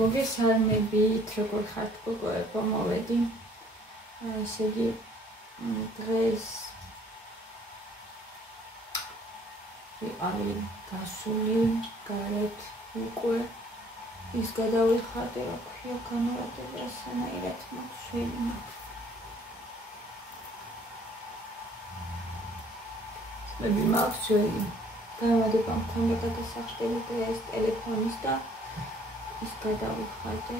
მოგესალმებით, როგორ ხართ გოგოებო, მოვედი. ესე იგი დღეს ვიყავი გასული გარეთ უკვე ის გადავიხადე, რა ქვია, განმარტება სანაირად მაქვს შვილი. მე მაქვს შვილი. გამარჯობა მქონდა გადასახდელი და ეს ტელეფონის და ის გადავიხადე.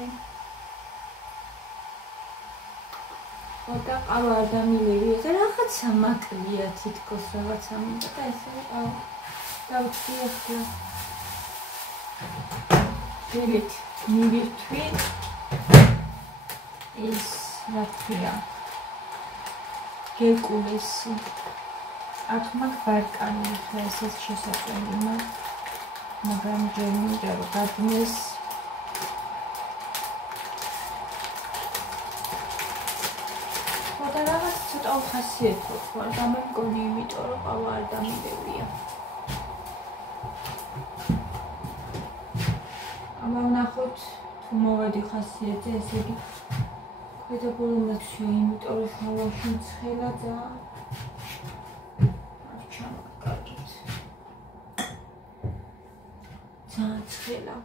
და ყავა არ დამილევია და რაღაცა მაკლია თითქოს რაღაცა მინდა და ესე დავწი ახლა. დილით მივირთვი ის რა ქვია გეკულესი აქ მაგ ბარკანი ახლა ესეც შესაძლებელი მაქვს, მაგრამ ჯერ მინდა რომ გადმეს ცოტა ხასიათობს ვარ და მე მგონი იმიტომ რომ ყავა არ დამილევია. ამა ვნახოთ თუ მოვედი ხასიათზე, ესე იგი ქვედა ბოლომდე იმიტომ რომ შალაში ცხელა ძალიან არ ჩამოვკარგეთ. ძალიან ცხელა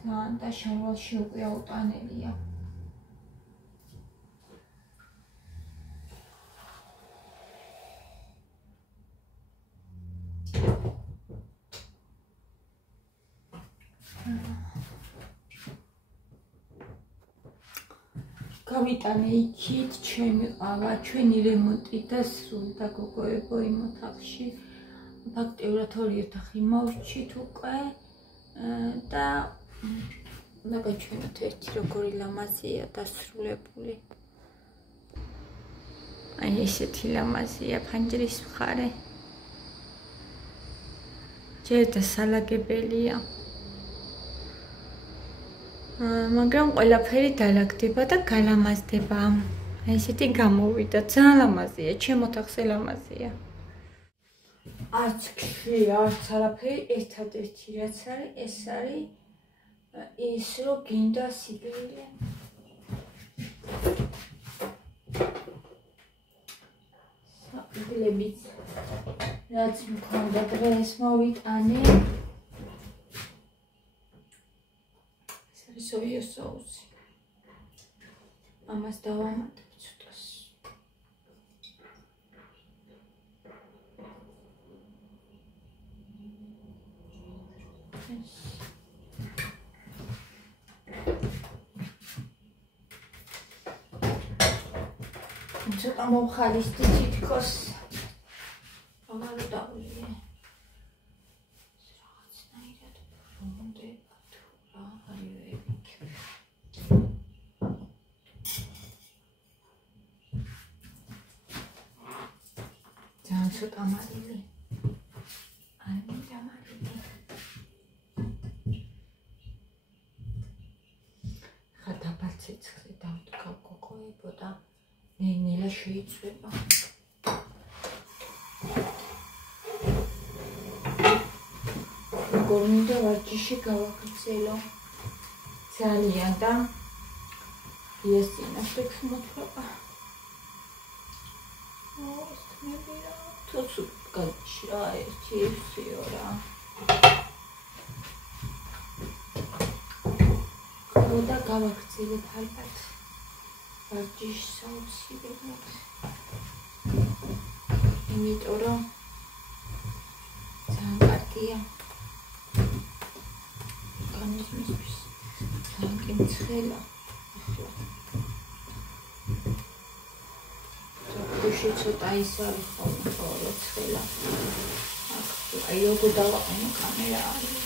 ძალიან და შალაში უკვე აუტანელია. გავიტანე იქით ჩემი ყავა, ჩვენი რემონტი დასრულდა გოგოებო იმ ოთახში. ფაქტიურად ორი ოთახი მოვჭით უკვე და ნაგაჩვენოთ ერთი როგორი ლამაზია დასრულებული. აი ესეთი ლამაზია ფანჯრის მხარე. ჯერ დასალაგებელია. მაგრამ ყველაფერი დალაგდება და გალამაზდება. ესეთი გამოვიდა, ძალიან ლამაზია, ჩემ ოთახზე ლამაზია. არც ქში, არც არაფერი, ერთადერთი რაც არის, ეს არის ის რომ გინდა სიკვდილი. საკვდილებით რაც მქონდა დღეს მოვიტანე. სოია соуსი. ამას დავამატებ ცოტას. ცოტა მომხალისდი თითქოს. აღარ დავიე. რაღაცნაირად მომდება თუ რა არის. ცოტა მარილი. არ მინდა მარილი. ხა დაბალ ცეცხლზე დავდგავ გოგოებო და ნელა შეიწვება. როგორ მინდა ვარჯიში გავაგრძელო. ძალიან და ის წინაშეც მოთხრობა. თუცუ გაჩრა ერთი ისიორა. და გავაგრძელებ ალბათ ვარჯიშს საოცრად. იმიტომ რომ ძალიან კარგია ორგანიზმისთვის. ძალიან კენცხელა ახლა. ცოტა ის არის ხოლმე ხოლმე ცხელა. აი როგორ დავაყენო კამერა არის.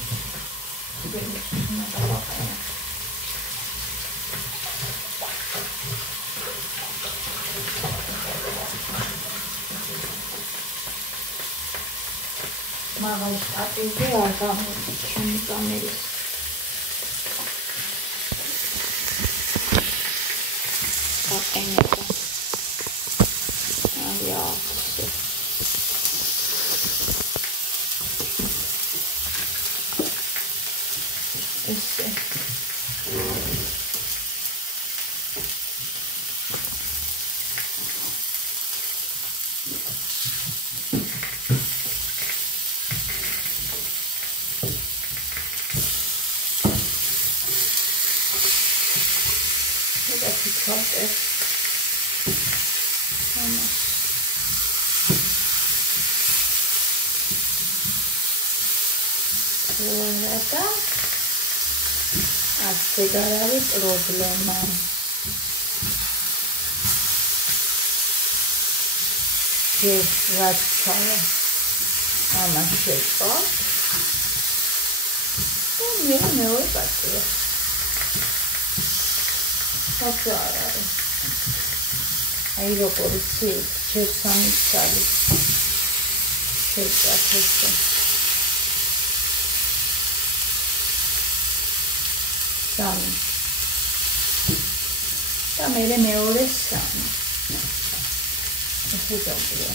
შეიძლება დავაყენო. მაღალ სტატივზე არ გამოდის ჩემი კამერის. აყენებ. ეს ესე. და ასე არ არის პრობლემა. ეს რაც ჩავა ამას შეწყო და მეორე პარტია. ასე არ არის. აი როგორი ცით, შესამი ცალი. შეწყათ ესე. სამი და მერე მეორე სამი ესე დავდია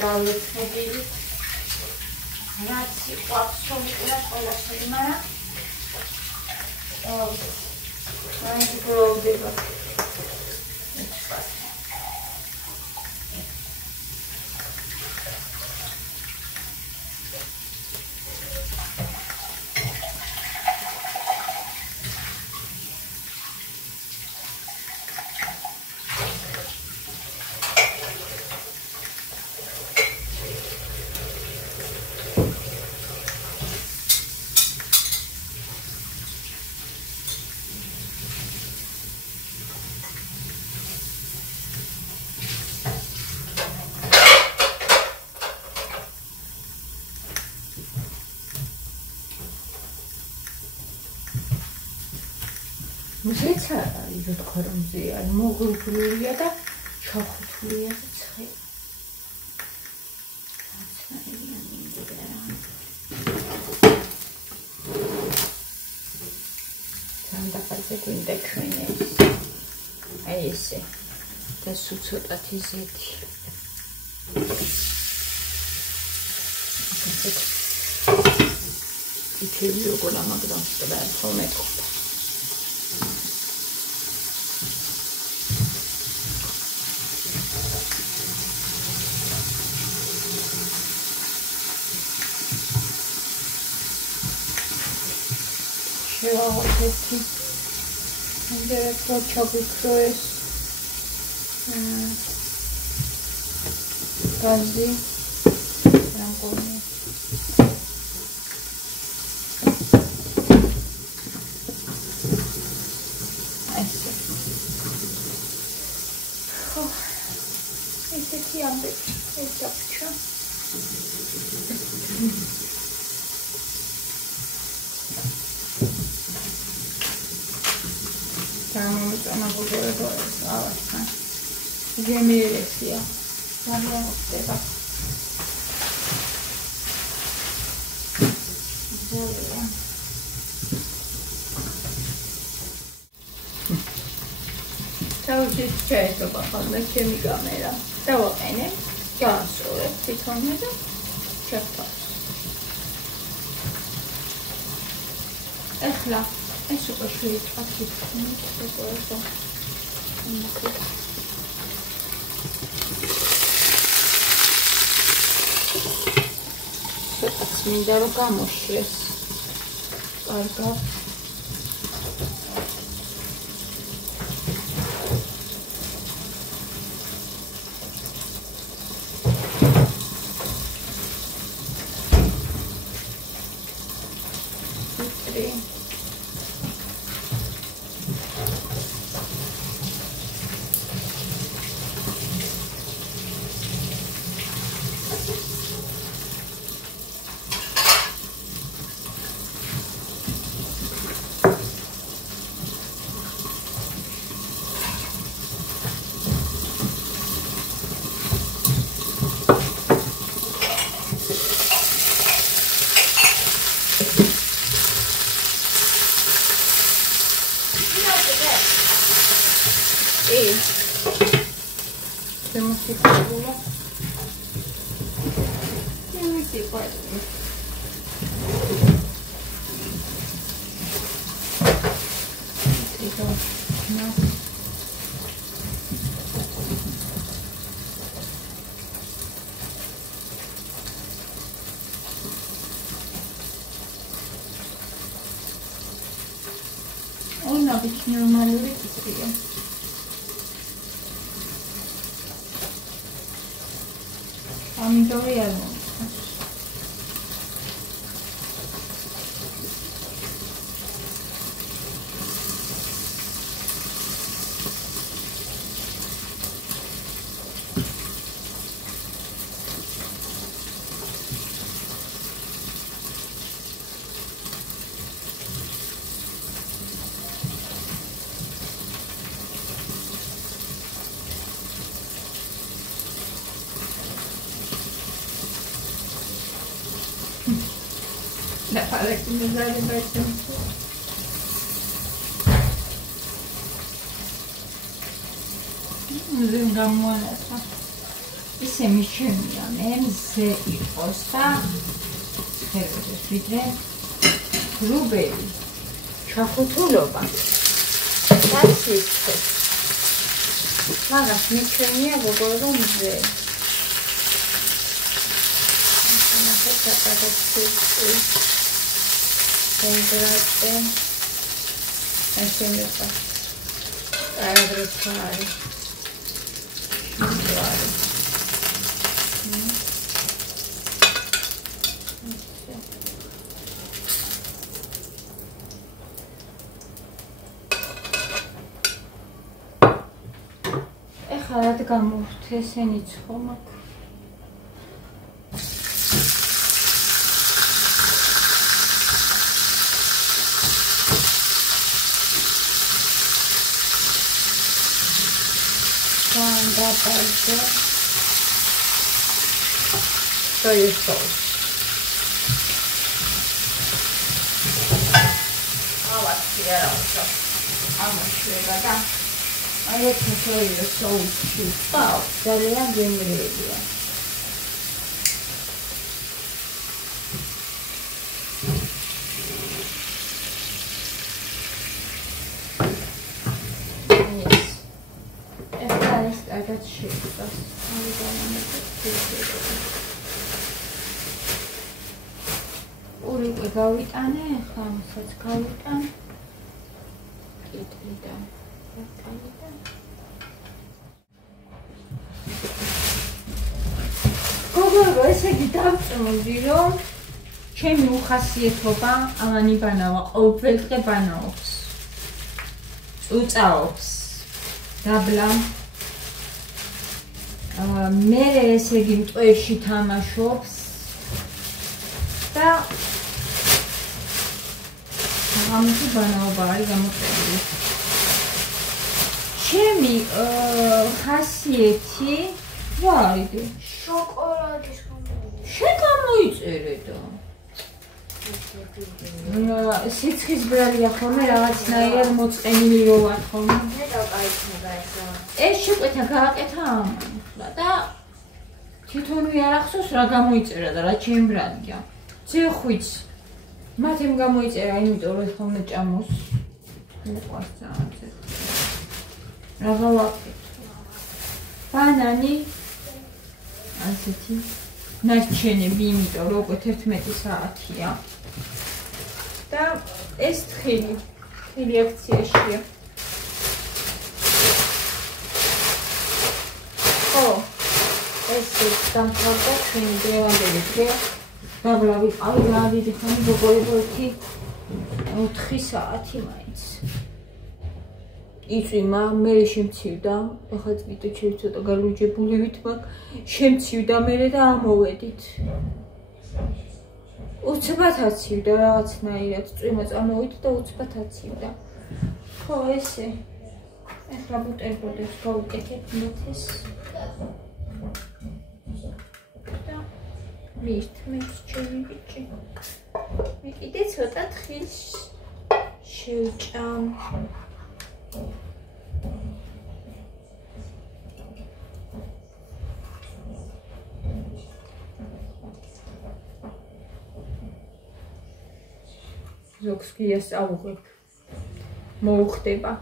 გავუწევი რაც იყვავს სულიკლა ყველა შემარა მაინც გროვდება მზეც არ არის, რო თქვა რომ მზე არის, მოღრუბლულია და ჩახუთულია და ცხელი. აცნაირია მინდოდა რა. სანდაფაზე გვინდა ჩვენი ეს. აი ესე. და სულ ცოტათი ზეთი. იქები როგორ ამაგდან და ხოლმე ყოფა. შევაღოთ ინტერესო ჩაგიქრო ეს გაზი რამგონი ასე ხო ესეთი ამბები ეს დაფჩა გამომწონა გოგორებო ავასთან გემიელესია ძალიან ხდება ძალიან თავშიც შეეცობა ხოლმე ჩემი კამერა დავაყენე გაასწორებ თვითონვე და შევთავაზ ეხლა ეს უკვე შეიძლება თვითონვე შევთავაზო მინდა რომ გამოშვეს კარგად Demostikula. Nemisi pădure. Ona być normalny istnieje. Pomidory jadą. Da fare come dare bel გამონათა ისე მიჩემია მე მზე იყოს და ხერხებს ვიდრე რუბელი ჩახუთულობა დასიცე მაგას მიჩემია გოგო რომ მზე ნახეთ აკადემიკი Entrate assieme a addossare ეხლა რა გამოვხთ ესენი ცხომაკ Pardon. Soy sauce. Ahora quiero esto. Vamos a ver acá. Ahora que soy sauce. Pau, dale la bienvenida. That's shit. That's how we go on the Uri გავიტანე, ხამსაც გავიტან. კითლიდან. გოგო, ესე იგი დავწმუნდი, რომ ჩემი უხასიათობა ამანი ბანავა ყოველდღე ბანაობს. უწაობს. დაბლა მე ესე იგი მტვერში თამაშობს და ამისი ბანაობა არის გამოწვეული. ჩემი ხასიათი რა არის? შოკოლადის შენ გამოიწერე და სიცხის ბრალია ხოლმე რაღაცნაირად მოწყენილი რო ვარ ხოლმე. მე დავკაიცნობა ესა. ეს შეკვეთა გააკეთა ამან. და თვითონ არ ახსოვს რა გამოიწერა და რა ჩემ ბრალია. ცეხვიც მათემ გამოიწერა, იმიტომ რომ ხოლმე ჭამოს. მოყვარს ძალიან. რა გავაკეთო? ბანანი ასეთი ნარჩენები, იმიტომ რომ უკვე 11 საათია. და ეს თხილი აქციაშია. ეს დამთავრდა ჩვენი დღევანდელი დღე. დაბლავი აი რა დიდი ხანი გოგოებოთი 4 საათი მაინც. იწვიმა, მე შემცივდა, ახლა ვიდე ჩემ ცოტა გალუჯებულივით, მაგ შემცივდა მე და ამოვედით. უცბად აცივდა რაღაცნაირად, წვიმა წამოვით და უცბად აცივდა. ხო, ესე. ეხლა ბუტერბროდებს გავუკეთებ მეთეს. და მისთმის ჩემი ბიჭი. მე კიდე ცოტა თხილს შევჭამ. ზოგს კი ასწავლებ. მოუხდება.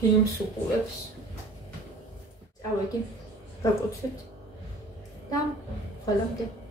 ფილმს უყურებს. წავედი. გაკოცეთ. და ყველამდე